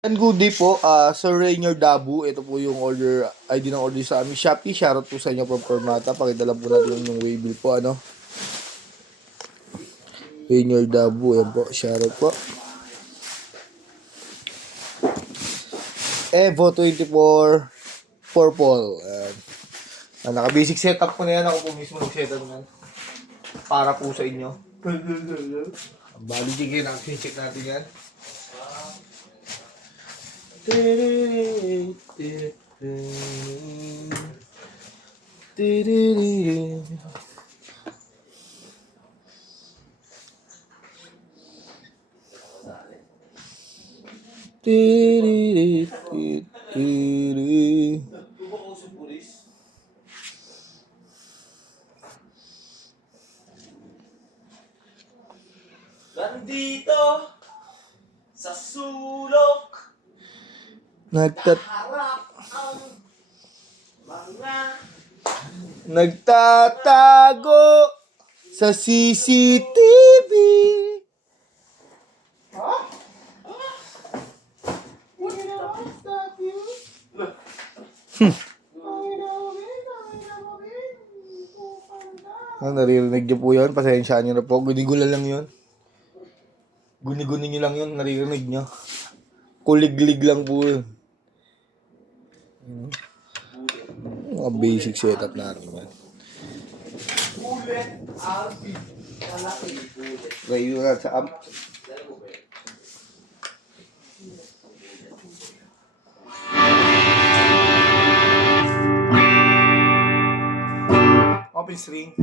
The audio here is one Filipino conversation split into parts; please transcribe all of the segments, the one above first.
And good day po, Sir Rainier Dabu. Ito po yung ID ng order sa aming Shopee. Shoutout po sa inyo from Permata. Pakidala po natin yung waybill po, ano. Rainier Dabu, yan po. Shoutout po. Evo 24 Purple. Naka-basic setup ko na yan. Ako po mismo nag-setup na. Para po sa inyo. Bali, sige, nakacheck natin yan. Nandito sa sulok Nagtat-harap ang mga nagtatago sa CCTV. Naririnig niyo po yun. Pasensya niyo na po. Gunigula lang yun. Guni-guni niyo lang yun. Naririnig niyo. Kuliglig lang po yun. Mga basic setup natin naman. bullet RB. Malaki bullet. Rayo na sa amp. Open string.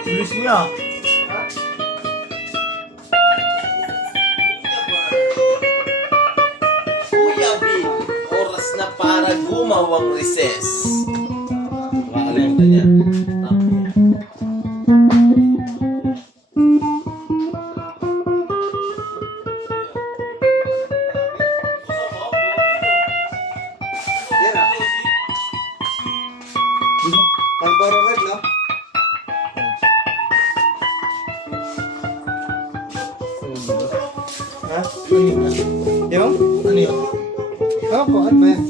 Bilis mo yan. Kuya Big, oras na para gumawang recess. Makalimutan niya. Marlboro Red, no? Ha? Yung? Ano yun? Oo po, ano ba yan?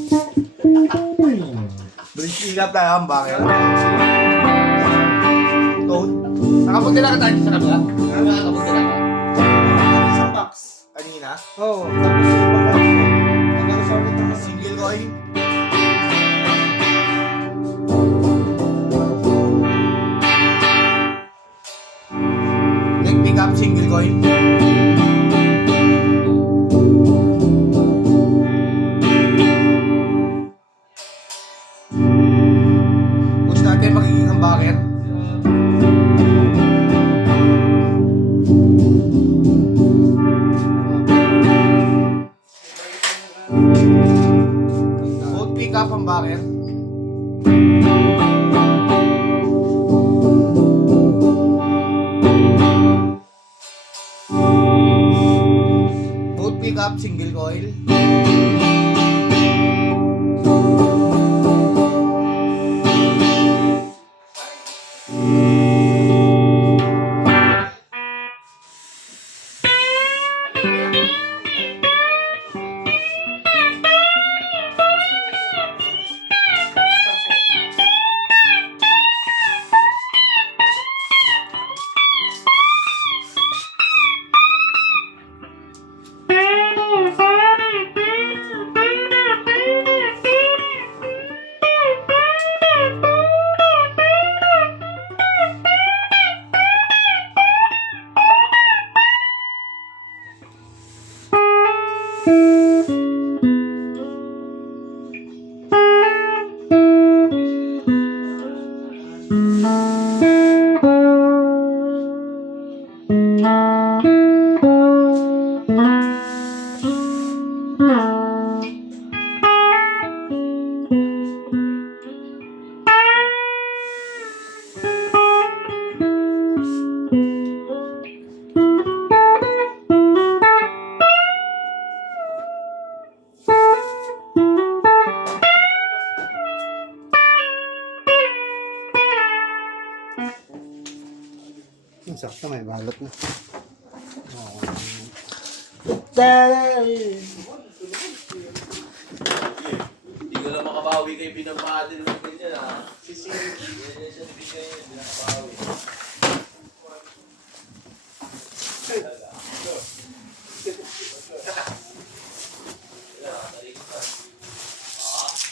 Bridge up tayo ang bakit? Tone? Nakapagdala ka tayo sa kabila? Nakapagdala ka? Sa box. Kanina? Oo, tapos yung baka. Nag-resort ito. Single coil? Neck pick up, single coil? Push natin magiging humbucker. Both pick up humbucker. Both pick up, single coil. sakto may balot na. Hindi ko lang makabawi kay Binapadel ng ganyan ha. Sisingit. Ganyan siya nabigay niya. Binapawi.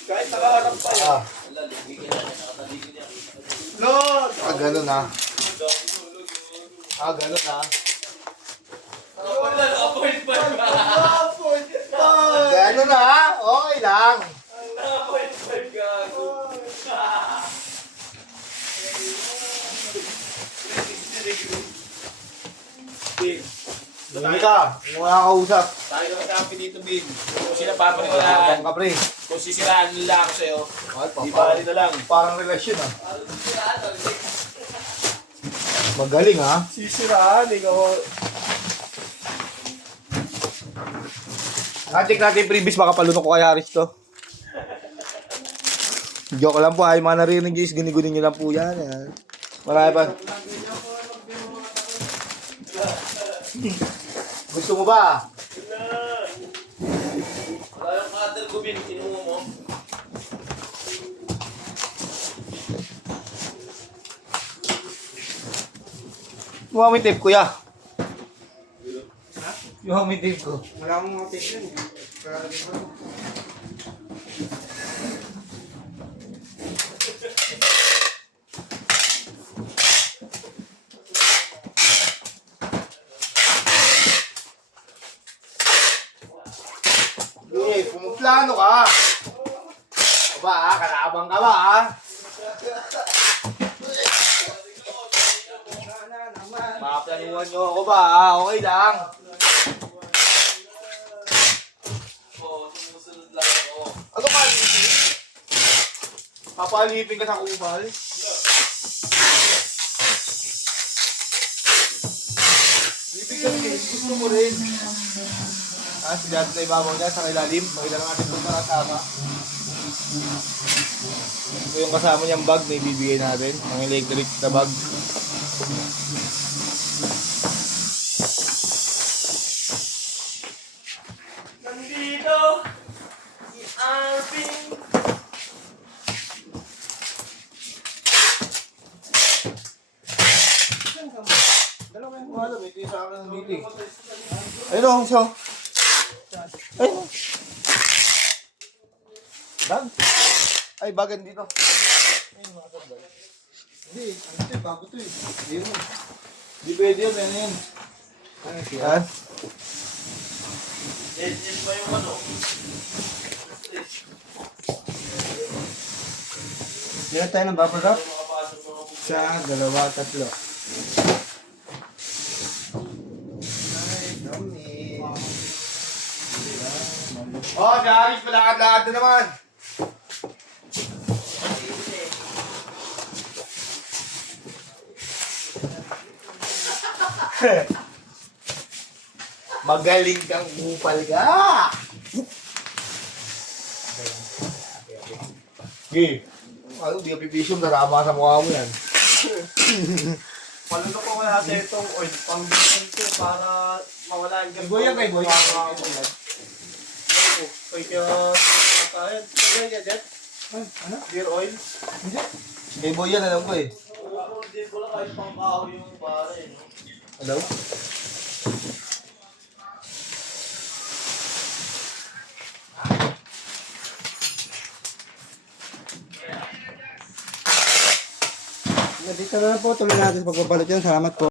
Kahit nakaharap pa yan. Wala, ligigil na. Nakataligil niya. Lord! Ganun na. Ganun na. Wala, naka-point-point ka. Ganun na. Okay lang. Naka-point-point ka. Dumi ka. Hindi mo nakakausap. Tayo na sabi dito, Bin. Kung sila papaniwalaan, Abang ka, pre. kung sisiraan nila ako sa'yo, di Parang, bali na lang. parang relasyon ah. Magaling ah. Sisiraan, ikaw. Check natin yung previous, baka palunok ko kay Haris to. Joke lang po, ay mga narinig guys, ginigunin nyo lang po yan. Marami pa. Gusto mo ba? Wala yung cutter ko, Bin. Kinuha mo. Yung may tape kuya. Yung may tape ko. Wala akong mga tape yun. Karagin ko. Pumuplano ka. Aba kanaabang ka ba Maplanuhan nyo ako ba Okay lang. Oo, sumusunod lang ako. Ano ka alipin? Papalipin ka sa kubal? Ibig sabihin, gusto mo rin. Sigado sa ibabaw niya, sa ilalim. Maganda natin ito para tama. Ito yung kasama niyang bag na ibibigay natin. Ang electric na bag. Nandito, si Arvin. Dalawa yung mga alam, ito yung sa akin ng dito eh. Ayun o, so. Ayun o. Bag? Ay, bagan dito. Ayun mga sandal. Hindi, ano ito eh, bago ito eh. Hindi mo. Di pwede yun, ano yun? Ha? Yan ba yung ano? Meron tayo ng bubble wrap? Makapasok mga buka. Isa, dalawa, tatlo. Oh, Garis, malakad-lakad na naman. Magaling kang kupal ka. Gi. Ano, di ka pipisyong, narama sa mukha mo yan. Palunok ko kaya sa itong oil pang ko para mawala yung Kay Boy yan, kay Boy. Kaya kaya kaya jet Ano? gear oil. Kay Boy yan, alam ko eh. Oo, hindi ko lang kahit pang kahoy yung pare, no? Hello? Dito na lang po, tuloy natin sa pagbabalot yan. Salamat po.